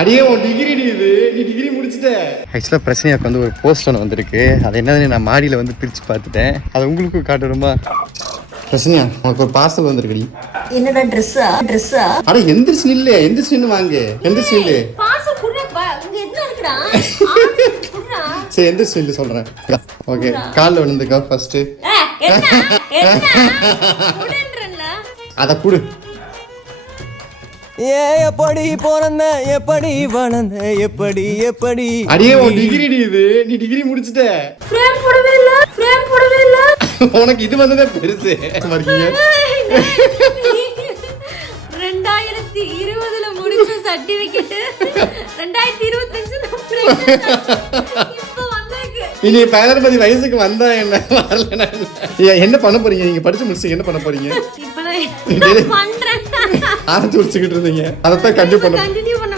அடியே உன் டிகிரி இது, நீ டிகிரி முடிச்சிட்ட. ஆக்சுவலாக பிரச்சனையாக்கு வந்து ஒரு போஸ்ட் ஒன்று வந்திருக்கு. அது என்னதுன்னு நான் மாடியில் வந்து பிரித்து பார்த்துட்டேன். அதை உங்களுக்கும் காட்டணுமா? பிரச்சனையா உனக்கு ஒரு பார்சல் வந்திருக்குடி. என்னடா ட்ரெஸ்ஸா? அட எந்திரிச்சு நில்லு, எந்திரிச்சு நின்று வாங்க, எந்திரிச்சு நில்லு. பார்சல் குடுறா, இங்க என்ன இருக்குடா? குடுறா. சரி எந்திரிச்சு நில்லு சொல்றேன். ஓகே, கால்ல விழுந்துக்கோ ஃபர்ஸ்ட். என்ன குடுன்றல? அத குடு. எப்படி பிறந்த எப்படி வளர்ந்த எப்படி எப்படி அடியே உன் டிகிரி இது, நீ டிகிரி முடிச்சிட்ட. ஃப்ரேம் போடவே இல்ல. உனக்கு இது வந்ததே பெருசு. இருக்கீங்க 2020ல முடிச்ச சர்டிபிகேட் 2025 இப்போ வந்திருக்கு. இனி 17 வயசுக்கு வந்தா என்ன, வரலனா என்ன பண்ண போறீங்க? நீங்க படிச்சு முடிச்சு என்ன பண்ண போறீங்க? இப்பதான் பண்றேன். ஆரஞ்சு குடிச்சுக்கிட்டு இருந்தீங்க, அதைத்தான் கண்டிப்பா கண்டினியூ பண்ண